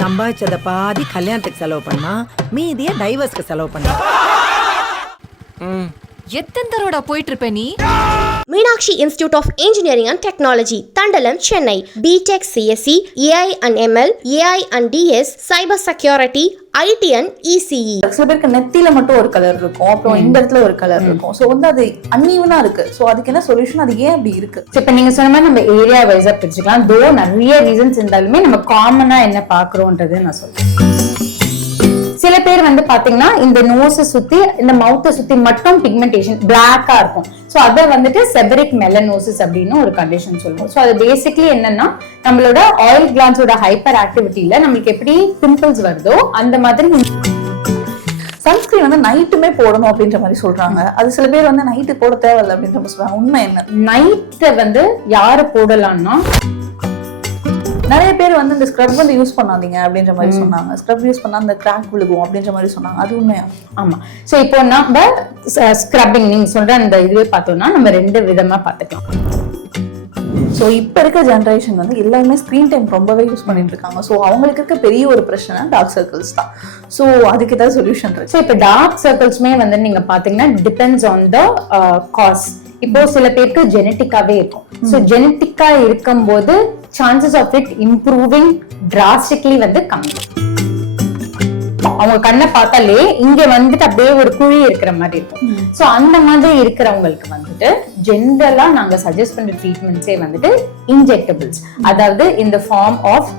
சம்பாதிச்சத பாதி கல்யாணத்துக்கு செலவு பண்ணா மீதிய டைவர்ஸ்க்கு செலவு பண்ணா. எத்தனை தடவைடா போயிட்டு இருப்ப நீ? Meenakshi institute of engineering and technology Thandalam Chennai. BTech CSE AI and ML AI and DS cyber security IT and ECE சில பேருக்கு நெத்தியில மட்டும் ஒரு கலர் இருக்கும். அப்புறம் இந்த இடத்துல ஒரு கலர் இருக்கும். சோ வந்து அது அன்ஈவனா இருக்கு. சோ அதுக்கு என்ன சொல்யூஷன் அது ஏன் அப்படி இருக்கு? இப்ப நீங்க சொன்ன மாதிரி நம்ம ஏரியா வைஸா பிரிச்சுக்கலாம். தோ நிறைய ரீசன்ஸ் இருந்தாலுமே நம்ம காமனா என்ன பாக்குறோன்றது நான் சொல்றேன். சில பேர் வந்து பாத்தீங்கன்னா இந்த நோஸை சுத்தி இந்த மவுத்தை சுத்தி மட்டும் பிக்மெண்டேஷன் பிளாக்கா இருக்கும். சோ அத வந்துட்டு செபரிக் மெலனோசிஸ் அப்படின்னு ஒரு கண்டிஷன் சொல்லுவோம். சோ அது பேசிக்லி என்னன்னா நம்மளோட ஆயில் கிளான்ஸோட ஹைப்பர் ஆக்டிவிட்டியில நம்மளுக்கு எப்படி பிம்பிள்ஸ் வருதோ அந்த மாதிரி சன்ஸ்கிரீன் வந்து நைட்டுமே போடணும் அப்படின்ற மாதிரி சொல்றாங்க. அது சில பேர் வந்து நைட்டு போட தேவையில்லை அப்படின்ற மாதிரி சொல்றாங்க. உண்மை என்ன? நைட்டை வந்து யாரு போடலாம்னா நிறைய பேர் வந்து இந்த ஸ்க்ரப் வந்து யூஸ் பண்ணாதீங்க அப்படின்ற மாதிரி சொன்னாங்க. ஸ்க்ரப் யூஸ் பண்ணா அந்த கிராக் விழுகும் அப்படின்ற மாதிரி சொன்னாங்க. அது உண்மையா? ஆமா. சோ இப்போ நம்ம ஸ்க்ரப்பிங் நீங்க சொல்ற அந்த இதுவே பார்த்தோம்னா நம்ம ரெண்டு விதமா பார்த்துக்கலாம். ஸோ இப்போ இருக்க ஜென்ரேஷன் வந்து எல்லாருமே ஸ்க்ரீன் டைம் ரொம்பவே யூஸ் பண்ணிட்டு இருக்காங்க. ஸோ அவங்களுக்கு இருக்க பெரிய ஒரு பிரச்சனை டார்க் சர்க்கிள்ஸ் தான். ஸோ அதுக்கு ஏதாவது சொல்யூஷன் இருக்கு? ஸோ இப்போ டார்க் சர்க்கிள்ஸ்மே வந்து நீங்க பாத்தீங்கன்னா டிபெண்ட்ஸ் ஆன் த காஸ் இப்போ சில பேருக்கு ஜெனட்டிக்காவே இருக்கும். ஸோ ஜெனட்டிக்கா இருக்கும்போது chances of it improving drastically வந்து கம்மி. அவங்க கண்ணை பார்த்தாலே இங்க வந்துட்டு அப்படியே ஒரு குழி இருக்கிற மாதிரி இருக்கும். சோ அந்த மாதிரி இருக்கிறவங்களுக்கு வந்துட்டு ஜென்ரலா நாங்க சஜஸ்ட் பண்ற ட்ரீட்மெண்ட்ஸே வந்துட்டு இன்ஜெக்டபிள்ஸ் அதாவது இந்த ஃபார்ம் ஆஃப்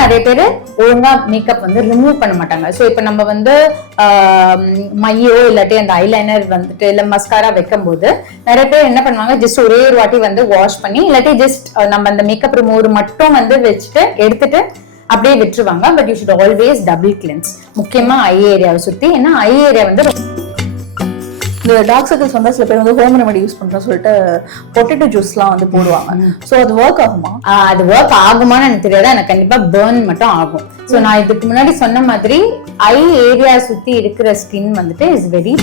நிறைய பேர் ஒழுங்கா மேக்கப் வந்து ரிமூவ் பண்ண மாட்டாங்க. ஸோ இப்போ நம்ம வந்து மையோ இல்லாட்டி அந்த ஐலைனர் வந்துட்டு இல்ல மஸ்காரா வைக்கும் போது நிறைய பேர் என்ன பண்ணுவாங்க ஜஸ்ட் ஒரே ஒரு வாட்டி வந்து வாஷ் பண்ணி இல்லாட்டி ஜஸ்ட் நம்ம அந்த மேக்கப் ரிமூவர் மட்டும் வந்து வச்சுட்டு எடுத்துட்டு அப்படியே விட்டுருவாங்க. But you should always double cleanse முக்கியமா ஐ ஏரியாவை சுத்தி. ஏன்னா ஐ ஏரியா வந்து இந்த டார்க் சர்க்கிள்ஸ் சில பேர் வந்து ஹோம் ரெமெடி யூஸ் பண்றோம் சொல்லிட்டு பொட்டேட்டோ ஜூஸ்லாம் வந்து போடுவாங்க. ஸோ அது ஒர்க் ஆகுமா? அது ஒர்க் ஆகுமான்னு எனக்கு தெரியாது. எனக்கு கண்டிப்பா பேர்ன் மட்டும் ஆகும். ஸோ நான் இதுக்கு முன்னாடி சொன்ன மாதிரி ஐ ஏரியா சுத்தி இருக்கிற ஸ்கின் வந்துட்டு is very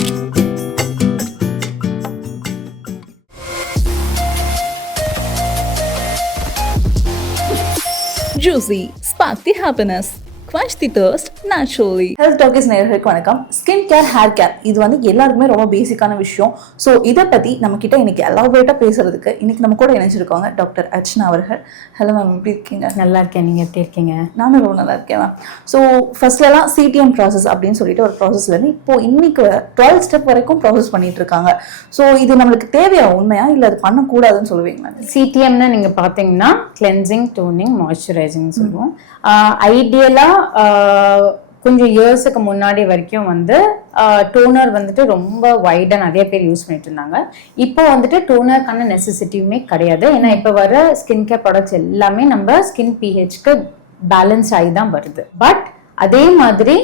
Juicy, spark the happiness, quench the thirst naturally. Health talkies நேயர்களுக்கு வணக்கம். ஸ்கின் கேர் ஹேர் கேர் இது வந்து எல்லாருக்குமே ரொம்ப பேசிக்கான விஷயம். ஸோ இதை பத்தி நம்ம கிட்ட இன்னைக்கு எலாபரேட்டா பேசுறதுக்கு இன்னைக்கு நம்ம கூட இணைஞ்சிருக்காங்க டாக்டர் அர்ச்சனா அவர்கள். ஹலோ மேம் எப்படி இருக்கீங்க? நல்லா இருக்கேன். நீங்க எப்படி இருக்கீங்க? நானும் ரொம்ப நல்லா இருக்கேன் மேம் ஸோ ஃபர்ஸ்ட்லலாம் சிடிஎம் ப்ராசஸ் அப்படின்னு சொல்லிட்டு ஒரு ப்ராசஸ்ல இருந்து இப்போ இன்னைக்கு டுவெல் ஸ்டெப் வரைக்கும் ப்ராசஸ் பண்ணிட்டு இருக்காங்க. ஸோ இது நம்மளுக்கு தேவையா? உண்மையா? இல்லை அது பண்ணக்கூடாதுன்னு சொல்லுவீங்களா? சிடிஎம்னு நீங்க பாத்தீங்கன்னா கிளென்சிங் டோனிங் மாய்ஸ்சரைசிங் சொல்லுவோம். ஐடியலா கொஞ்சம் இயர்ஸுக்கு முன்னாடி வரைக்கும் வந்து டோனர் வந்துட்டு ரொம்ப வைடா நிறைய பேர் யூஸ் பண்ணிட்டு இருந்தாங்க. இப்போ வந்துட்டு டோனருக்கான நெசசிட்டியுமே கிடையாது. ஏன்னா இப்போ வர ஸ்கின் கேர் ப்ராடக்ட்ஸ் எல்லாமே நம்ம ஸ்கின் பிஹெச்க்கு பேலன்ஸ் ஆகி தான் வருது. பட் அதே மாதிரி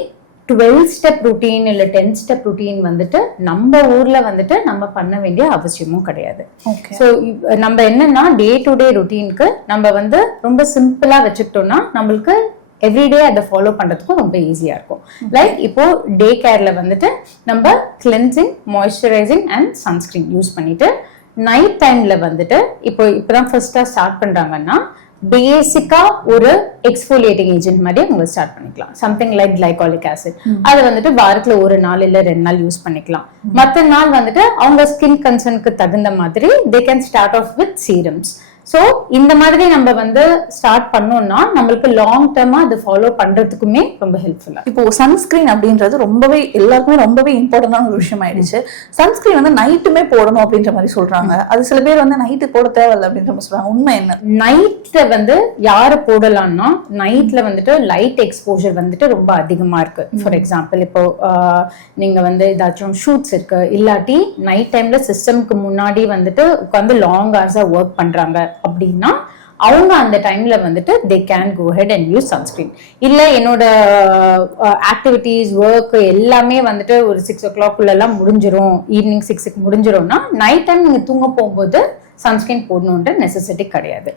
டுவெல் ஸ்டெப் ருட்டீன் இல்லை டென் ஸ்டெப் ருட்டீன் வந்துட்டு நம்ம ஊர்ல வந்துட்டு நம்ம பண்ண வேண்டிய அவசியமும் கிடையாது. ஓகே ஸோ நம்ம என்னன்னா டே டு டே ருட்டீனுக்கு நம்ம வந்து ரொம்ப சிம்பிளா வச்சுக்கிட்டோம்னா நம்மளுக்கு எவ்ரிடே அதை ஃபாலோ பண்றதுக்கும் ரொம்ப ஈஸியா இருக்கும். லைக் இப்போ டே கேர்ல வந்துட்டு நம்ம cleansing moisturising and sunscreen use பண்ணிட்டு நைட் டைம்ல வந்துட்டு இப்போ இப்பதான் ஃபர்ஸ்டா ஸ்டார்ட் பண்றாங்கன்னா பேசிக்கா ஒரு எக்ஸ்ஃபோலியேட்டிங் ஏஜென்ட் மாதிரி அவங்க ஸ்டார்ட் பண்ணிக்கலாம். சம்திங் லைக் கிளைகாலிக் ஆசிட் அது வந்துட்டு வாரத்துல ஒரு நாள் இல்ல ரெண்டு நாள் யூஸ் பண்ணிக்கலாம். மத்த நாள் வந்துட்டு அவங்க ஸ்கின் கன்சர்னுக்கு தகுந்த மாதிரி they can start off with serums so இந்த மாதிரி நம்ம வந்து ஸ்டார்ட் பண்ணோம்னா நம்மளுக்கு லாங் டேர்மா அதை ஃபாலோ பண்றதுக்குமே ரொம்ப ஹெல்ப்ஃபுல்லா இப்போ சன்ஸ்கிரீன் அப்படின்றது ரொம்பவே எல்லாருக்குமே ரொம்பவே இம்பார்ட்டன்டான ஒரு விஷயம் ஆயிடுச்சு சன்ஸ்கிரீன் வந்து நைட்டுமே போடணும் அப்படின்ற மாதிரி சொல்றாங்க. அது சில பேர் வந்து நைட்டு போட தேவையில்லை அப்படின்ற மாதிரி சொல்றாங்க. உண்மை என்ன? நைட்ல வந்து யாரு போடலாம்னா நைட்ல வந்துட்டு லைட் எக்ஸ்போஜர் வந்துட்டு ரொம்ப அதிகமா இருக்கு. ஃபார் எக்ஸாம்பிள் இப்போ நீங்க வந்து ஏதாச்சும் ஷூட்ஸ் இருக்கு. இல்லாட்டி நைட் டைம்ல சிஸ்டம்க்கு முன்னாடி வந்துட்டு உட்காந்து லாங் ஹார்ஸா ஒர்க் பண்றாங்க. அப்படின்னா அவங்க அந்த டைம்ல வந்துட்டு they can go ahead and use sunscreen இல்ல என்னோட ஆக்டிவிட்டீஸ் ஒர்க் எல்லாமே வந்துட்டு ஒரு சிக்ஸ் ஓ கிளாக் எல்லாம் முடிஞ்சிரும் ஈவினிங் சிக்ஸுக்கு முடிஞ்சிரும்னா நைட் டைம் நீங்க தூங்க போகும்போது சன்ஸ்கிரீன் போடணுன்ற நெசசிட்டி கிடையாது.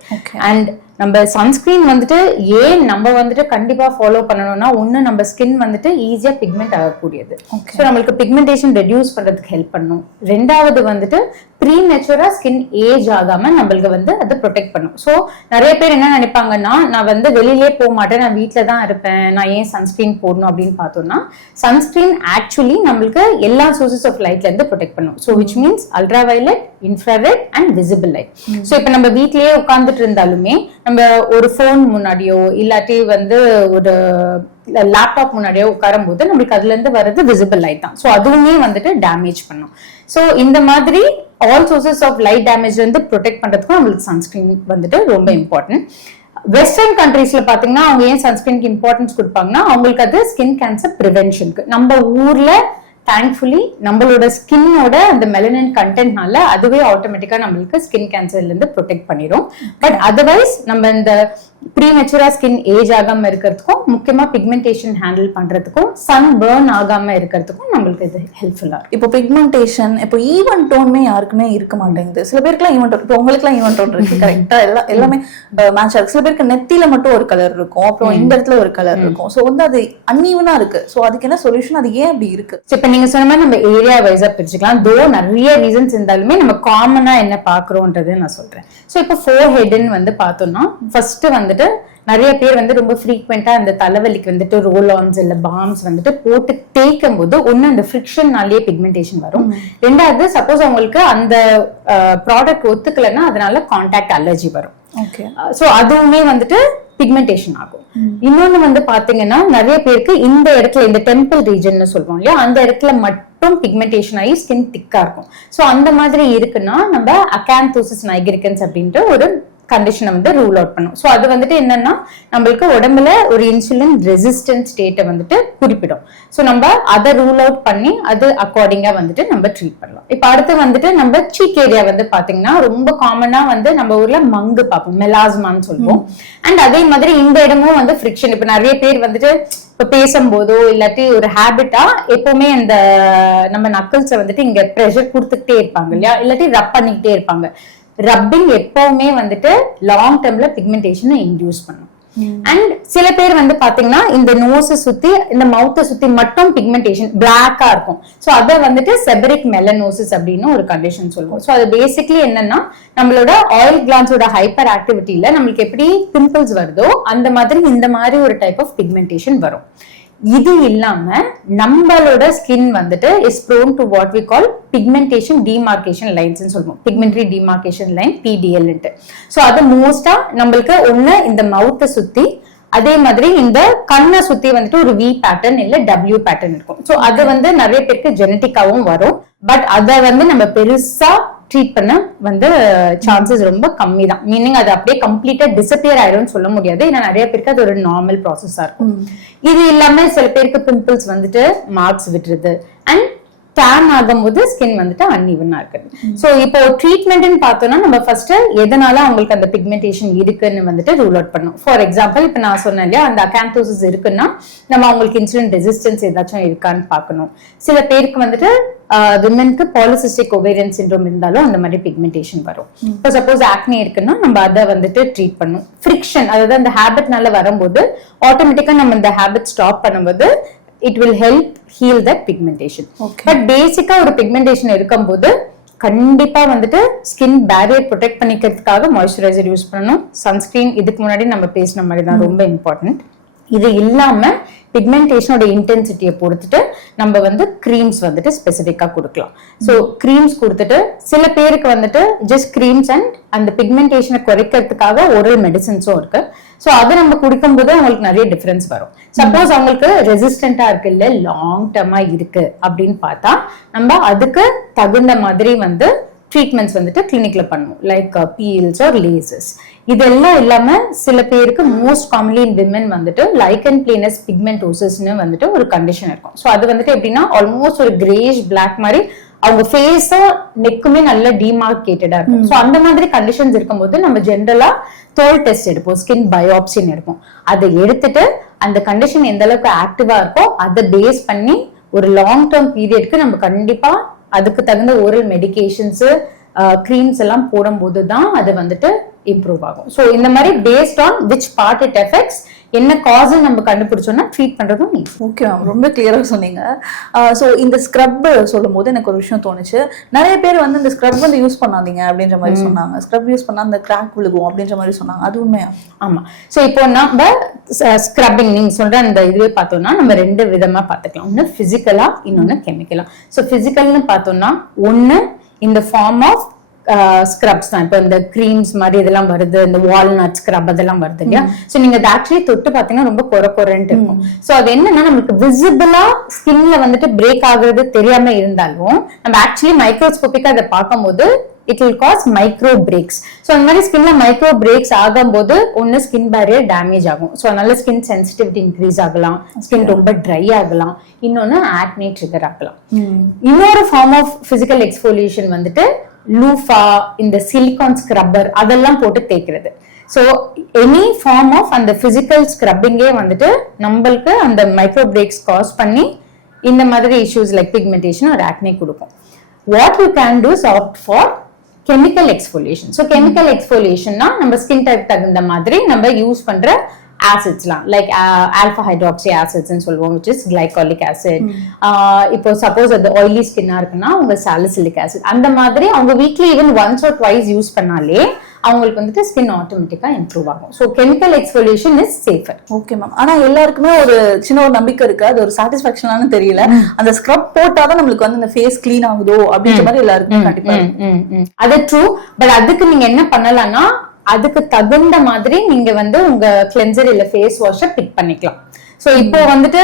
அண்ட் நம்ம சன்ஸ்கிரீன் வந்துட்டு ஏன் நம்ம வந்துட்டு கண்டிப்பா ஃபாலோ பண்ணணும்னா ஒண்ணு நம்ம ஸ்கின் வந்துட்டு ஈஸியா பிக்மெண்ட் ஆகக்கூடியது. ஸோ நம்மளுக்கு பிக்மெண்டேஷன் ரெடியூஸ் பண்றதுக்கு ஹெல்ப் பண்ணும். ரெண்டாவது வந்துட்டு ப்ரீ மெச்சூரா ஸ்கின் ஏஜ் ஆகாம நம்மளுக்கு வந்து அது ப்ரொடெக்ட் பண்ணும். ஸோ நிறைய பேர் என்ன நினைப்பாங்கன்னா நான் வந்து வெளியிலே போக மாட்டேன் நான் வீட்டில் தான் இருப்பேன் நான் ஏன் சன்ஸ்கிரீன் போடணும் அப்படின்னு பார்த்தோம்னா சன்ஸ்கிரீன் ஆக்சுவலி நம்மளுக்கு எல்லா சோர்சஸ் ஆஃப் லைட்ல இருந்து ப்ரொடெக்ட் பண்ணும். So which means ultraviolet infrared and visible light so இப்போ நம்ம வீட்லயே உட்காந்துட்டு இருந்தாலுமே நம்ம ஒரு ஃபோன் முன்னாடியோ இல்லாட்டி வந்து ஒரு லேப்டாப் முன்னாடியோ உட்காரும் போது நம்மளுக்கு அதுல இருந்து வர்றது விசிபிள் லைட் தான். ஸோ அதுவுமே வந்துட்டு டேமேஜ் பண்ணும். ஸோ இந்த மாதிரி all sources of light damage வந்து ப்ரொடெக்ட் பண்றதுக்கும் நம்மளுக்கு சன்ஸ்கிரீன் வந்துட்டு ரொம்ப இம்பார்ட்டன்ட் வெஸ்டர்ன் கண்ட்ரீஸ்ல பாத்தீங்கன்னா அவங்க ஏன் சன்ஸ்கிரீனுக்கு இம்பார்ட்டன்ஸ் கொடுப்பாங்கன்னா அவங்களுக்கு அது ஸ்கின் கேன்சர் ப்ரிவென்ஷனுக்கு நம்ம ஊர்ல தேங்க்ஃபுல்லி நம்மளோட ஸ்கின்னோட அந்த மெலனின் கண்டென்ட்னால அதுவே ஆட்டோமேட்டிக்கா நம்மளுக்கு ஸ்கின் கேன்சர்ல இருந்து ப்ரொடெக்ட் பண்ணிடும் பட் அதர்வைஸ் நம்ம இந்த ப்ரீ மெச்சூரா ஸ்கின் ஏஜ் ஆகாம இருக்கிறதுக்கும் முக்கியமா பிக்மெண்டேஷன் ஹேண்டில் பண்றதுக்கும் சன் பேர்ன் ஆகாம இருக்கிறதுக்கும் நம்மளுக்கு இது ஹெல்ப்ஃபுல்லா இருக்கும் இப்போ பிக்மெண்டேஷன் இப்போ ஈவன் டோனுமே யாருக்குமே இருக்க மாட்டேங்குது. சில பேருக்குலாம் ஈவன் டோன் இப்போ உங்களுக்குலாம் ஈவன் டோன் இருக்கு கரெக்டா எல்லாம் எல்லாமே மேட்ச் ஆகுது. சில பேருக்கு நெத்தியில மட்டும் ஒரு கலர் இருக்கும் அப்புறம் இந்த இடத்துல ஒரு கலர் இருக்கும். ஸோ வந்து அது அன்ஈவனா இருக்கு. ஸோ அதுக்கு என்ன சொல்யூஷன் அது ஏன் அப்படி இருக்கு? இப்ப நீங்க சொன்ன மாதிரி நம்ம ஏரியா வைஸா பிரிச்சுக்கலாம். தோ நிறைய ரீசன்ஸ் இருந்தாலுமே நம்ம காமனா என்ன பாக்குறோன்றது நான் சொல்றேன். சோ இப்போ ஃபோர் ஹெட்னு வந்து பார்த்தோம்னா ஃபர்ஸ்ட் வந்துட்டு நிறைய பேர் வந்து ரொம்ப ஃப்ரீக்வெண்டா அந்த தலைவலிக்கு வந்துட்டு ரோல் ஆன்ஸ் இல்ல பாம்ஸ் வந்துட்டு போட்டு தேய்க்கும் போது ஒண்ணு அந்த ஃபிரிக்ஷன்னாலேயே பிக்மெண்டேஷன் வரும். ரெண்டாவது சப்போஸ் அவங்களுக்கு அந்த ப்ராடக்ட் ஒத்துக்கலைன்னா அதனால கான்டாக்ட் அலர்ஜி வரும். ஓகே சோ அதுவுமே வந்துட்டு பிக்மெண்டேஷன் ஆகும். இன்னொன்னு வந்து பாத்தீங்கன்னா நிறைய பேருக்கு இந்த இடத்துல இந்த டெம்பிள் ரீஜன் சொல்லுவோம் இல்லையா அந்த இடத்துல மட்டும் பிக்மெண்டேஷன் ஆகி ஸ்கின் திக்கா இருக்கும். சோ அந்த மாதிரி இருக்குன்னா நம்ம அகாந்தோசிஸ் நைகிரிகன்ஸ் அப்படின்ற ஒரு கண்டிஷனை வந்து ரூல் அவுட் பண்ணும். ஸோ அது வந்துட்டு என்னன்னா நம்மளுக்கு உடம்புல ஒரு இன்சுலின் ரெசிஸ்டன்ட் ஸ்டேட்டை வந்துட்டு குறிப்பிடும். ஸோ நம்ம அதை ரூல் அவுட் பண்ணி அது அக்கார்டிங்கா வந்துட்டு நம்ம ட்ரீட் பண்ணலாம். இப்போ அடுத்து வந்துட்டு நம்ம சீக் ஏரியா வந்து பாத்தீங்கன்னா ரொம்ப காமனா வந்து நம்ம ஊர்ல மங்கு பார்ப்போம் மெலாஸ்மான்னு சொல்லுவோம். அண்ட் அதே மாதிரி இந்த இடமும் வந்து ஃப்ரிக்ஷன் இப்போ நிறைய பேர் வந்துட்டு இப்போ பேசும்போதோ இல்லாட்டி ஒரு ஹேபிட்டா எப்பவுமே அந்த நம்ம நக்கல்ஸை வந்துட்டு இங்க ப்ரெஷர் கொடுத்துக்கிட்டே இருப்பாங்க இல்லையா? இல்லாட்டி ரப் பண்ணிக்கிட்டே இருப்பாங்க. ரப்பிங் எப்பவுமே வந்துட்டு லாங் டேர்ம்ல பிக்மெண்டேஷனை இன்டியூஸ் பண்ணும். அண்ட் சில பேர் வந்து பாத்தீங்கன்னா இந்த நோஸை சுத்தி இந்த மவுத்தை சுத்தி மட்டும் பிக்மெண்டேஷன் பிளாக்கா இருக்கும். சோ அதை வந்துட்டு செபரிக் மெலனோசிஸ் அப்படின்னு ஒரு கண்டிஷன் சொல்லுவோம். சோ அது பேசிக்லி என்னன்னா நம்மளோட ஆயில் கிளான்ஸோட ஹைப்பர் ஆக்டிவிட்டியில நம்மளுக்கு எப்படி பிம்பிள்ஸ் வருதோ அந்த மாதிரி இந்த மாதிரி ஒரு டைப் ஆஃப் பிக்மெண்டேஷன் வரும். இது இல்லாம நம்மளோட ஸ்கின் வந்துட்டு is prone to what we call pigmentation demarcation lines சொல்லுவோம். Pigmentary demarcation line PDL so அது மோஸ்டா நம்மளுக்கு ஒண்ணு இந்த மவுத்தை சுத்தி அதே மாதிரி இந்த கண்ணை சுத்தி வந்துட்டு ஒரு வி பேட்டர்ன் இல்ல டபிள்யூ பேட்டர்ன் இருக்கும். சோ அது வந்து நிறைய பேருக்கு ஜெனட்டிக்காவும் வரும். பட் அதை வந்து நம்ம பெருசா ட்ரீட் பண்ண வந்து சான்சஸ் ரொம்ப கம்மி தான் மீனிங் அது அப்படியே கம்ப்ளீட்டா டிசப்பியர் ஆயிடும்னு சொல்ல முடியாது. ஏன்னா நிறைய பேருக்கு அது ஒரு நார்மல் ப்ராசஸா இருக்கும். இது இல்லாம சில பேருக்கு பிம்பிள்ஸ் வந்துட்டு மார்க்ஸ் விட்டுருது. அண்ட் டேன் ஆகும்போது ஸ்கின் வந்துட்டு அன்இவனா இருக்குது. சோ இப்போ ட்ரீட்மெண்ட்னு பார்த்தோம்னா நம்ம ஃபர்ஸ்ட் எதனால அவங்களுக்கு அந்த பிக்மெண்டேஷன் இருக்குன்னு வந்துட்டு ரூல் அவுட் பண்ணும் ஃபார் எக்ஸாம்பிள் இப்போ நான் சொன்னேன் இல்லையா அந்த அகாந்தோசிஸ் இருக்குன்னா நம்ம அவங்களுக்கு இன்சுலின் ரெசிஸ்டன்ஸ் ஏதாச்சும் இருக்கான்னு பார்க்கணும். சில பேருக்கு வந்துட்டு விமனுக்கு பாலிசிஸ்டிக் ஒவேரியன் சிண்ட்ரோம் இருந்தாலும் அந்த மாதிரி பிக்மெண்டேஷன் வரும். இப்போ சப்போஸ் ஆக்னி இருக்குன்னா நம்ம அதை வந்துட்டு ட்ரீட் பண்ணும். ஃப்ரிக்ஷன் அதாவது அந்த ஹேபிட்னால வரும்போது ஆட்டோமேட்டிக்கா நம்ம இந்த ஹேபிட் ஸ்டாப் பண்ணும்போது it will help heal that pigmentation but பேசிக்கா ஒரு பிக்மெண்டேஷன் இருக்கும்போது கண்டிப்பா வந்துட்டு ஸ்கின் பேரியர் ப்ரொடெக்ட் பண்ணிக்கிறதுக்காக மாய்ஸ்சரைசர் யூஸ் பண்ணணும். சன்ஸ்கிரீன் இதுக்கு முன்னாடி நம்ம பேசின மாதிரி தான் ரொம்ப இம்பார்ட்டன்ட் இது இல்லாம பிக்மெண்டேஷனோட இன்டென்சிட்டியை பொறுத்துட்டு நம்ம வந்து க்ரீம்ஸ் வந்துட்டு ஸ்பெசிஃபிக்கா கொடுக்கலாம். ஸோ க்ரீம்ஸ் கொடுத்துட்டு சில பேருக்கு வந்துட்டு ஜஸ்ட் க்ரீம்ஸ் அண்ட் அந்த பிக்மெண்டேஷனை குறைக்கிறதுக்காக oral மெடிசன்ஸும் இருக்கு. ஸோ அதை நம்ம குடிக்கும்போது அவங்களுக்கு நிறைய டிஃபரன்ஸ் வரும். சப்போஸ் அவங்களுக்கு ரெசிஸ்டண்டா இருக்கு இல்ல லாங் டேர்மா இருக்கு அப்படின்னு பார்த்தா நம்ம அதுக்கு தகுந்த மாதிரி வந்து ட்ரீட்மெண்ட்ஸ் வந்துட்டு கிளினிக்ல பண்ணுவோம் லைக் பீல்ஸ் ஆர் லேசஸ் இதெல்லாம் இல்லாம சில பேருக்கு மோஸ்ட் காமன்லி இன் விமன் வந்துட்டு லைக்கன் பிளேனஸ் பிக்மெண்டோசிஸ்னு வந்துட்டு ஒரு கண்டிஷன் இருக்கும். ஸோ அது வந்துட்டு எப்படின்னா ஆல்மோஸ்ட் ஒரு கிரேஷ் பிளாக் மாதிரி அவங்க ஃபேஸும் நெக்குமே நல்ல டிமார்க்கேட்டடா இருக்கும். ஸோ அந்த மாதிரி கண்டிஷன்ஸ் இருக்கும்போது நம்ம ஜென்ரலா தோல் டெஸ்ட் எடுப்போம். ஸ்கின் பயோப்சின்னு எடுப்போம். அதை எடுத்துட்டு அந்த கண்டிஷன் எந்த அளவுக்கு ஆக்டிவா இருக்கோ அதை பேஸ் பண்ணி ஒரு லாங் டேர்ம் பீரியட்க்கு நம்ம கண்டிப்பா அதுக்கு தகுந்த ஓரல் மெடிகேஷன்ஸ் க்ரீம்ஸ் எல்லாம் போடும்போது தான் அது வந்துட்டு இம்ப்ரூவ் ஆகும். ஸோ இந்த மாதிரி based on which part it affects என்ன காஸ் நம்ம கண்டுபிடிச்சோம்னா ட்ரீட் பண்றதும். ஓகே மேம் ரொம்ப கிளியராக சொன்னீங்க. ஸோ இந்த ஸ்க்ரப் சொல்லும் போது எனக்கு ஒரு விஷயம் தோணுச்சு. நிறைய பேர் வந்து இந்த ஸ்க்ரப் வந்து யூஸ் பண்ணாதீங்க அப்படின்ற மாதிரி சொன்னாங்க. ஸ்க்ரப் யூஸ் பண்ணா அந்த கிராக் விழுகும் அப்படின்ற மாதிரி சொன்னாங்க. அது உண்மையா? ஆமா. சோ இப்போ நம்ம ஸ்க்ரப்பிங் நீங்க சொல்ற அந்த இதுவே பார்த்தோம்னா நம்ம ரெண்டு விதமா பார்த்துக்கலாம். ஒன்னு பிசிக்கலா இன்னொன்னு கெமிக்கலா சோ பிசிக்கல்னு பார்த்தோம்னா ஒன்னு இந்த ஃபார்ம் ஆஃப் ஸ்க்ரப்ஸ் தான். இப்போ இந்த க்ரீம்ஸ் மாதிரி இதெல்லாம் வருது இந்த வால்நட் ஸ்க்ரப் அதெல்லாம் வருது இல்லையா? சோ நீங்க அதை ஆக்சுவலி தொட்டு பார்த்தீங்கன்னா ரொம்ப குறை குறைன்ட்டு இருக்கும். சோ அது என்னன்னா நம்மளுக்கு விசிபிளா ஸ்கின்ல வந்துட்டு பிரேக் ஆகுறது தெரியாம இருந்தாலும் நம்ம ஆக்சுவலி மைக்ரோஸ்கோபிக்கா அதை பார்க்கும்போது it will cause micro breaks so அந்த மாதிரி ஸ்கின்ல மைக்ரோ பிரேக்ஸ் ஆகும்போது ஒன்று ஸ்கின் பேரியர் டேமேஜ் ஆகும். ஸோ அதனால ஸ்கின் சென்சிட்டிவிட்டி இன்க்ரீஸ் ஆகலாம். ஸ்கின் ரொம்ப ட்ரை ஆகலாம். இன்னொன்று ஆக்னே ட்ரிகர் ஆகலாம். இன்னொரு ஃபார்ம் ஆஃப் பிசிக்கல் எக்ஸ்போலியேஷன் வந்துட்டு லூஃபா இந்த சிலிகான் ஸ்க்ரப்பர் அதெல்லாம் போட்டு தேய்க்கிறது. ஸோ எனி ஃபார்ம் ஆஃப் அந்த பிசிக்கல் ஸ்க்ரப்பிங்கே வந்துட்டு நம்மளுக்கு அந்த மைக்ரோ பிரேக்ஸ் காஸ் பண்ணி இந்த மாதிரி இஷ்யூஸ் லைக் பிக்மெண்டேஷன் ஒரு ஆக்னே கொடுக்கும். What you can do soft for chemical exfoliation so chemical எக்ஸ்போலியேஷன்னா நம்ம ஸ்கின் டைப் தகுந்த மாதிரி நம்ம யூஸ் பண்ற ஆசிட்ஸ்லாம் லைக் ஆல்ஃபா ஹைட்ராக்சி ஆசிட்ஸ்னு சொல்லுவோம் விச் இஸ் கிளைகாலிக் ஆசிட் இப்போ சப்போஸ் அது ஆயிலி ஸ்கின்னா இருக்குன்னா உங்க சாலிசிலிக் ஆசிட் அந்த மாதிரி அவங்க weekly even once or twice use பண்ணாலே அவங்களுக்கு வந்துட்டு ஸ்கின் ஆட்டோமேட்டிக்கா இம்ப்ரூவ் ஆகும். So chemical exfoliation is safer okay ma'am ஆனா எல்லாருக்குமே ஒரு சின்ன ஒரு நம்பிக்கை இருக்கு. அது ஒரு சாட்டிஸ்பாக்சனானு தெரியல. அந்த ஸ்க்ரப் போட்டாதான் நம்மளுக்கு வந்து இந்த ஃபேஸ் க்ளீன் ஆகுதோ அப்படின்ற மாதிரி எல்லாருக்குமே கண்டிப்பா இருக்கு. அது ட்ரூ பட் அதுக்கு நீங்க என்ன பண்ணலாம்னா அதுக்கு தகுந்த மாதிரி நீங்க வந்து உங்க கிளென்சர் இல்ல ஃபேஸ் வாஷ பிக் பண்ணிக்கலாம். சோ இப்போ வந்துட்டு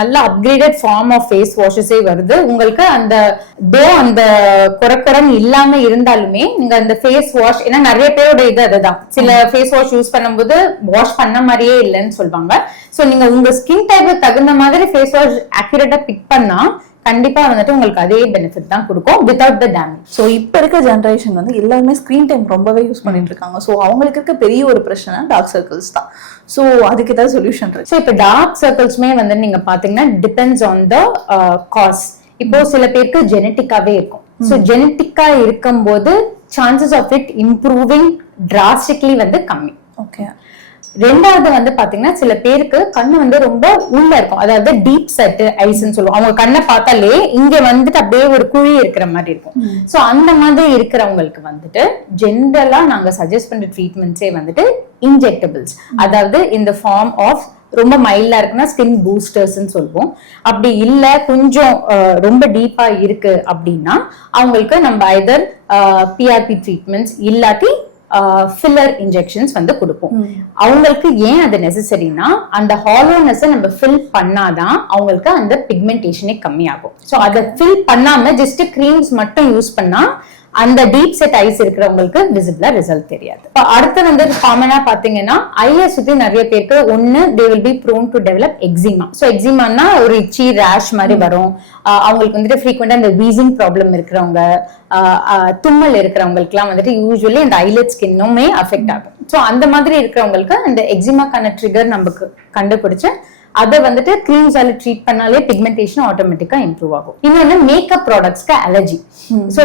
நல்ல அப்கிரேடட் ஃபார்ம் ஆஃப் ஃபேஸ் வாஷஸே வருது. உங்களுக்கு அந்த தோ அந்த குறக்குறம் இல்லாம இருந்தாலுமே நீங்க அந்த ஃபேஸ் வாஷ் ஏன்னா நிறைய பேரோட இது அதுதான். சில ஃபேஸ் வாஷ் யூஸ் பண்ணும்போது வாஷ் பண்ண மாதிரியே இல்லைன்னு சொல்லுவாங்க. சோ நீங்க உங்க ஸ்கின் டைப்புக்கு தகுந்த மாதிரி ஃபேஸ் வாஷ் அக்யூரேட்டா பிக் பண்ணா கண்டிப்பா வந்துட்டு உங்களுக்கு அதே பெனிஃபிட் தான் கொடுக்கும் வித்வுட் த டேமேஜ் ஸோ இப்போ இருக்க ஜென்ரேஷன் வந்து எல்லாருமே ஸ்க்ரீன் டைம் ரொம்பவே யூஸ் பண்ணிட்டு இருக்காங்க. ஸோ அவங்களுக்கு இருக்க பெரிய ஒரு பிரச்சனை டார்க் சர்க்கிள்ஸ் தான். ஸோ அதுக்கு ஏதாவது சொல்யூஷன் இருக்கு. ஸோ இப்போ டார்க் சர்க்கிள்ஸ்மே வந்து நீங்க பாத்தீங்கன்னா டிபெண்ட்ஸ் ஆன் த காஸ் இப்போ சில பேருக்கு ஜெனட்டிக்காவே இருக்கும். ஸோ ஜெனட்டிக்கா இருக்கும்போது chances of it improving drastically வந்து கம்மி. ஓகே ரெண்டாவது வந்து பாத்தீங்கன்னா சில பேருக்கு கண்ணு வந்து ரொம்ப உள்ள இருக்கும். அதாவது டீப் செட் ஐஸ்ன்னு சொல்லுவோம். அவங்க கண்ணை பார்த்தாலே இங்க வந்துட்டு அப்படியே ஒரு குழி இருக்கிற மாதிரி இருக்கும். சோ அந்த மாதிரி இருக்கிறவங்களுக்கு வந்துட்டு ஜென்ரலா நாங்க சஜஸ்ட் பண்ற ட்ரீட்மெண்ட்ஸே வந்துட்டு இன்ஜெக்டபிள்ஸ் அதாவது இந்த ஃபார்ம் ஆஃப் ரொம்ப மைல்டா இருக்குன்னா ஸ்கின் பூஸ்டர்ஸ்ன்னு சொல்லுவோம். அப்படி இல்ல கொஞ்சம் ரொம்ப டீப்பா இருக்கு அப்படின்னா அவங்களுக்கு நம்ம ஐதர் பிஆர்பி ட்ரீட்மெண்ட்ஸ் இல்லாட்டி ஃபில்லர் இன்ஜெக்ஷன்ஸ் வந்து கொடுப்போம். அவங்களுக்கு ஏன் அது நெசசரினா அந்த ஹாலோனஸை நம்ம ஃபில் பண்ணாதான் அவங்களுக்கு அந்த பிக்மெண்டேஷனே கம்மியாகும். ஸோ அதை ஃபில் பண்ணாம ஜஸ்ட் க்ரீம்ஸ் மட்டும் யூஸ் பண்ணா அந்த டீப் செட் ஐஸ் இருக்கிறவங்களுக்கு விசிபிளா ரிசல்ட் தெரியாது. இப்ப அடுத்து வந்து காமனா பாத்தீங்கன்னா ஐய சுத்தி நிறைய பேருக்கு ஒண்ணு they will be prone to develop eczema so எக்ஸிமானா ஒரு இச்சி ரேஷ் மாதிரி வரும். அவங்களுக்கு வந்துட்டு ஃப்ரீக்வெண்டா இந்த வீசிங் ப்ராப்ளம் இருக்கிறவங்க தும்மல் இருக்கிறவங்களுக்குலாம் வந்துட்டு யூஸ்வலி இந்த ஐலட் ஸ்கின்னுமே அஃபெக்ட் ஆகும். ஸோ அந்த மாதிரி இருக்கிறவங்களுக்கு அந்த எக்ஸிமாக்கான ட்ரிகர் நமக்கு கண்டுபிடிச்சு அதை வந்துட்டு கிரீம்ஸால ட்ரீட் பண்ணாலே பிக்மெண்டேஷன் ஆட்டோமேட்டிக்கா இம்ப்ரூவ் ஆகும். இன்னொன்னு மேக்கப் ப்ராடக்ட்ஸ்க்கு அலர்ஜி ஸோ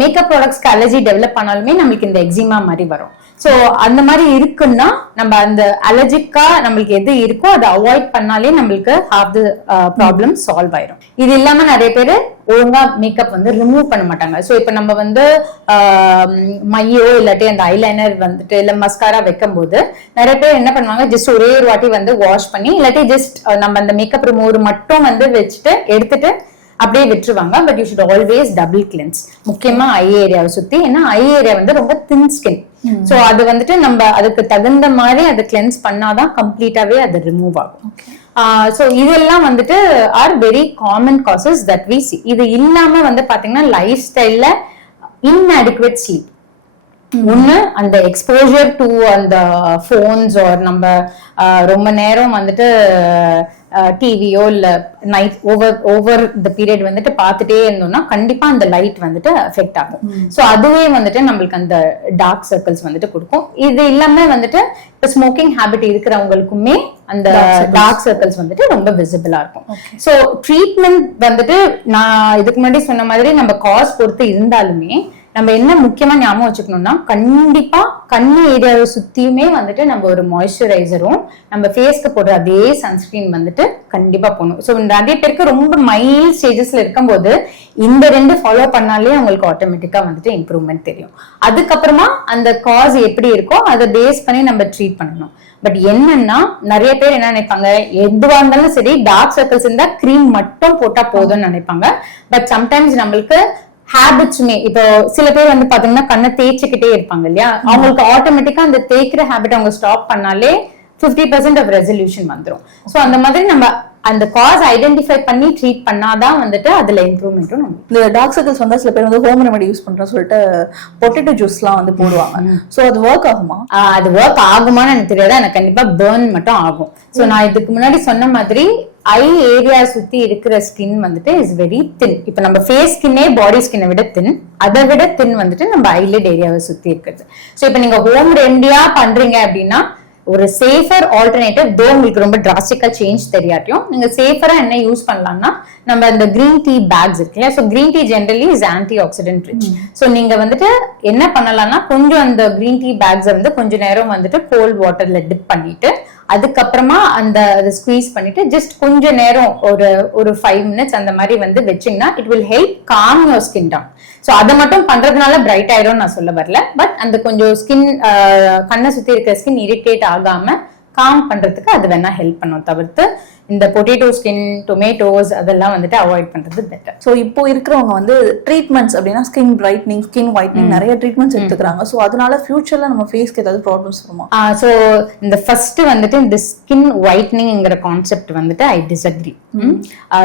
மேக்கப் ப்ராடக்ட்ஸ்க்கு அலர்ஜி டெவலப் பண்ணாலுமே நம்மளுக்கு இந்த எக்ஸிமா மாதிரி வரும். ஸோ அந்த மாதிரி இருக்குன்னா நம்ம அந்த அலர்ஜிக்கா நம்மளுக்கு எது இருக்கோ அதை அவாய்ட் பண்ணாலே நம்மளுக்கு ஹாஃப் த ப்ராப்ளம் சால்வ் ஆயிரும். இது இல்லாம நிறைய பேர் ஒழுங்கா மேக்கப் வந்து ரிமூவ் பண்ண மாட்டாங்க. ஸோ இப்போ நம்ம வந்து மையோ இல்லாட்டி அந்த ஐலைனர் வந்துட்டு இல்ல மஸ்காரா வைக்கும் போது நிறைய பேர் என்ன பண்ணுவாங்க ஜஸ்ட் ஒரே ஒரு வாட்டி வந்து வாஷ் பண்ணி இல்லாட்டி ஜஸ்ட் நம்ம அந்த மேக்கப் ரிமூவர் மட்டும் வந்து வச்சுட்டு எடுத்துட்டு அப்படியே விட்டுருவாங்க. But you should always double cleanse முக்கியமா ஐ ஏரியாவை சுத்தி. ஏன்னா ஐ ஏரியா வந்து ரொம்ப தின் ஸ்கின் சோ அது வந்துட்டு நம்ம அதுக்கு தகுந்த மாதிரி அதை கிளென்ஸ் பண்ணாதான் கம்ப்ளீட்டாவே அது ரிமூவ் ஆகும். ஸோ இதெல்லாம் வந்துட்டு are very common causes that we see இது இல்லாம வந்து பாத்தீங்கன்னா லைஃப் ஸ்டைல்ல இன்அடிக்குவேட் ஸ்லீப் ஒண்ணு அந்த எக்ஸ்போஜர் டு அந்த ஃபோன்ஸ் ஆர் நம்ம ரொம்ப நேரம் வந்துட்டு டிவியோ இல்ல night over over the period வந்துட்டு பார்த்துட்டே இருந்தோம்னா கண்டிப்பா அந்த லைட் வந்துட்டு அஃபெக்ட் ஆகும். சோ அதுவே வந்துட்டு நம்மளுக்கு அந்த டார்க் சர்க்கிள்ஸ் வந்துட்டு கொடுக்கும். இது இல்லாம வந்துட்டு இப்ப ஸ்மோக்கிங் ஹேபிட் இருக்கிறவங்களுக்குமே அந்த டார்க் சர்க்கிள்ஸ் வந்துட்டு ரொம்ப விசிபிளா இருக்கும். சோ ட்ரீட்மெண்ட் வந்துட்டு நான் இதுக்கு முன்னாடி சொன்ன மாதிரி நம்ம காஸ் பொறுத்து இருந்தாலுமே நம்ம என்ன முக்கியமா ஞாபகம் வச்சுக்கணும்னா கண்டிப்பா கண்ணு ஏரியாவை சுத்தியுமே வந்துட்டு நம்ம ஒரு மாய்ஸ்சரைசரும் நம்ம ஃபேஸ்க்கு போடுற அதே சன்ஸ்கிரீன் வந்துட்டு கண்டிப்பா போடணும். ஸோ நிறைய பேருக்கு ரொம்ப மைல்ட் ஸ்டேஜஸ்ல இருக்கும்போது இந்த ரெண்டு ஃபாலோ பண்ணாலே அவங்களுக்கு ஆட்டோமேட்டிக்கா வந்துட்டு இம்ப்ரூவ்மெண்ட் தெரியும். அதுக்கப்புறமா அந்த காஸ் எப்படி இருக்கோ அதை பேஸ் பண்ணி நம்ம ட்ரீட் பண்ணணும். பட் என்னன்னா நிறைய பேர் என்ன நினைப்பாங்க எதுவா இருந்தாலும் சரி டார்க் சர்க்கிள்ஸ் இருந்தா க்ரீம் மட்டும் போட்டா போதும்னு நினைப்பாங்க. பட் சம்டைம்ஸ் நம்மளுக்கு ஹேபிட்ஸுமே இப்போ சில பேர் வந்து பாத்தீங்கன்னா கண்ணை தேய்ச்சிக்கிட்டே இருப்பாங்க இல்லையா? அவங்களுக்கு ஆட்டோமேட்டிக்கா அந்த தேய்க்கிற ஹேபிட் அவங்க ஸ்டாப் பண்ணாலே 50% பர்சன்ட் ஆஃப் ரெசல்யூஷன் வந்துரும். சோ அந்த மாதிரி நம்ம அந்த காஸ் ஐடென்டிஃபை பண்ணி ட்ரீட் பண்ணாதான் வந்துட்டு அதுல இம்ப்ரூவ்மெண்ட்டும் இந்த டார்க் சர்க்கிள்ஸ் வந்தா சில பேர் வந்து ஹோம் ரெமெடி யூஸ் பண்றோம் சொல்லிட்டு பொட்டேட்டோ ஜூஸ்லாம் வந்து போடுவாங்க. சோ அது ஒர்க் ஆகுமா? அது ஒர்க் ஆகுமான்னு எனக்கு தெரியாது. எனக்கு கண்டிப்பா பேர்ன் மட்டும் ஆகும். சோ நான் இதுக்கு முன்னாடி சொன்ன மாதிரி ஐ ஏரியா சுத்தி இருக்கிற ஸ்கின் வந்துட்டு இஸ் வெரி தின் இப்ப நம்ம ஃபேஸ் ஸ்கின்னே பாடி ஸ்கின்னை விட தின் அதை விட தின் வந்துட்டு நம்ம ஐலிட் ஏரியாவை சுத்தி இருக்கிறது. சோ இப்ப நீங்க ஹோம் ரெண்டியா பண்றீங்க அப்படின்னா ஒரு சேஃபர் ஆல்டர்னேட்டிவ் தோ உங்களுக்கு ரொம்ப டிராஸ்டிக்கா சேஞ்ச் தெரியாட்டியும் நீங்க சேஃபரா என்ன யூஸ் பண்ணலாம்னா நம்ம இந்த கிரீன் டீ பேக்ஸ் இருக்கு இல்லையா? So green tea generally is antioxidant rich so நீங்க வந்துட்டு என்ன பண்ணலாம்னா கொஞ்சம் அந்த கிரீன் டீ பேக்ஸை வந்து கொஞ்ச நேரம் வந்துட்டு கோல்ட் வாட்டர்ல டிப் பண்ணிட்டு அதுக்கப்புறமா அந்த அதை ஸ்குவீஸ் பண்ணிட்டு ஜஸ்ட் கொஞ்ச நேரம் ஒரு ஒரு ஃபைவ் மினிட்ஸ் அந்த மாதிரி வந்து வச்சீங்கன்னா it will help calm your skin down so அதை மட்டும் பண்றதுனால பிரைட் ஆயிரும் நான் சொல்ல வரல. பட் அந்த கொஞ்சம் ஸ்கின் கண்ணை சுத்தி இருக்கிற ஸ்கின் இரிட்டேட் ஆகாம காம் பண்றதுக்கு அது வேணா ஹெல்ப் பண்ணும் தவிர்த்து. இந்த பொட்டேட்டோ ஸ்கின் டொமேட்டோஸ் அதெல்லாம் வந்துட்டு அவாய்ட் பண்றது பெட்டர் சோ இப்போ இருக்கிறவங்க வந்து ட்ரீட்மெண்ட்ஸ் அப்படின்னா ஸ்கின் பிரைட்னிங் ஸ்கின் ஒயிட்னிங் நிறைய ட்ரீட்மெண்ட்ஸ் எடுத்துக்கிறாங்க. சோ அதனால ஃபியூச்சர்ல நம்ம ஃபேஸ்க்கு ஏதாவது ப்ராப்ளம்ஸ் வருமா? ஸோ இந்த ஃபர்ஸ்ட் வந்துட்டு இந்த ஸ்கின் ஒயிட்னிங்ங்கிற கான்செப்ட் வந்துட்டு I disagree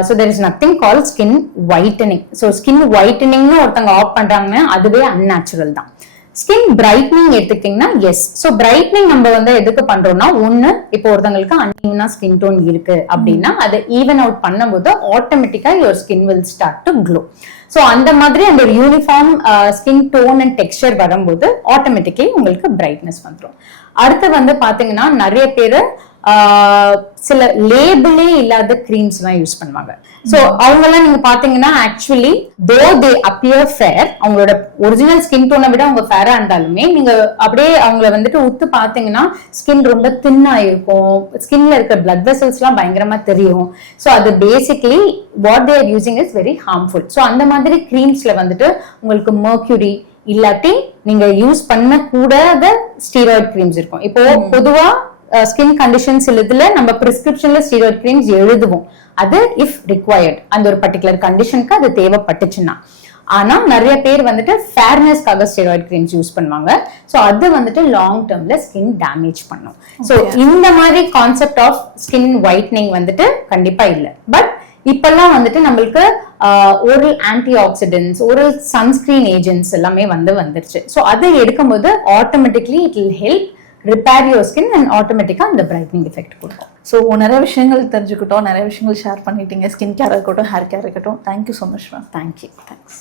so there is nothing call skin whitening so skin ஒயிட்டனிங்னு ஒருத்தவங்க ஆஃப் பண்றாங்கன்னா அதுவே அன்நேச்சுரல் தான். ஸ்கின் பிரைட்னிங் எடுத்துக்கிட்டீங்கன்னா எஸ் ஸோ பிரைட்னிங் நம்ம வந்து எதுக்கு பண்றோம்னா ஒண்ணு இப்போ ஒருத்தவங்களுக்கு அன்ஈவனா ஸ்கின் டோன் இருக்கு அப்படின்னா அதை ஈவன் அவுட் பண்ணும்போது ஆட்டோமேட்டிக்கா your skin will start to glow so அந்த மாதிரி அந்த ஒரு uniform skin tone and texture வரும்போது ஆட்டோமேட்டிக்கலி உங்களுக்கு பிரைட்னஸ் வந்துடும் அடுத்து வந்து பாத்தீங்கன்னா நிறைய பேர் சில லேபிளே இல்லாத க்ரீம்ஸ் எல்லாம் யூஸ் பண்ணுவாங்க. ஸோ அவங்க எல்லாம் நீங்க பாத்தீங்கன்னா actually though they appear fair அவங்களோட ஒரிஜினல் ஸ்கின் டோனை விட அவங்க ஃபேரா இருந்தாலுமே நீங்க அப்படியே அவங்கள வந்துட்டு உத்து பாத்தீங்கன்னா ஸ்கின் ரொம்ப தின்னா இருக்கும். ஸ்கின்ல இருக்க பிளட் வெசல்ஸ் எல்லாம் பயங்கரமா தெரியும். ஸோ அது basically what they're using is very harmful so அந்த மாதிரி க்ரீம்ஸ்ல வந்துட்டு உங்களுக்கு மர்க்யூரி இல்லாட்டி நீங்க யூஸ் பண்ண கூடாத ஸ்டீராய்ட் க்ரீம்ஸ் இருக்கும். இப்போ பொதுவா ஸ்கின் கண்டிஷன்ஸ் இதுல நம்ம பிரிஸ்கிரிப்ஷன்ல ஸ்டீராய்ட் க்ரீம்ஸ் எழுதுவோம். அது இஃப் ரிக்வயர்ட் அந்த ஒரு பர்டிகுலர் கண்டிஷனுக்கு அது தேவைப்பட்டுச்சுன்னா. ஆனா நிறைய பேர் வந்துட்டு ஃபேர்னஸ்க்காக ஸ்டெராய்ட் க்ரீம்ஸ் யூஸ் பண்ணுவாங்க. ஸோ அது வந்துட்டு லாங் டேர்ம்ல ஸ்கின் டேமேஜ் பண்ணும். ஸோ இந்த மாதிரி கான்செப்ட் ஆஃப் ஸ்கின் ஒயிட்னிங் வந்துட்டு கண்டிப்பா இல்லை. பட் இப்பெல்லாம் வந்துட்டு நம்மளுக்கு oral antioxidants oral sunscreen agents எல்லாமே வந்து வந்துருச்சு. ஸோ அதை எடுக்கும்போது automatically it will help repair your skin and ஆட்டோமேட்டிக்காக அந்த பிரைட்னிங் எஃபெக்ட் கொடுக்கும். ஸோ நிறைய விஷயங்கள் தெரிஞ்சுக்கிட்டோம் நிறைய விஷயங்கள் ஷேர் பண்ணிட்டீங்க. ஸ்கின் கேர் இருக்கட்டும் ஹேர் கேர் இருக்கட்டும் thank you so much ma'am thank you thanks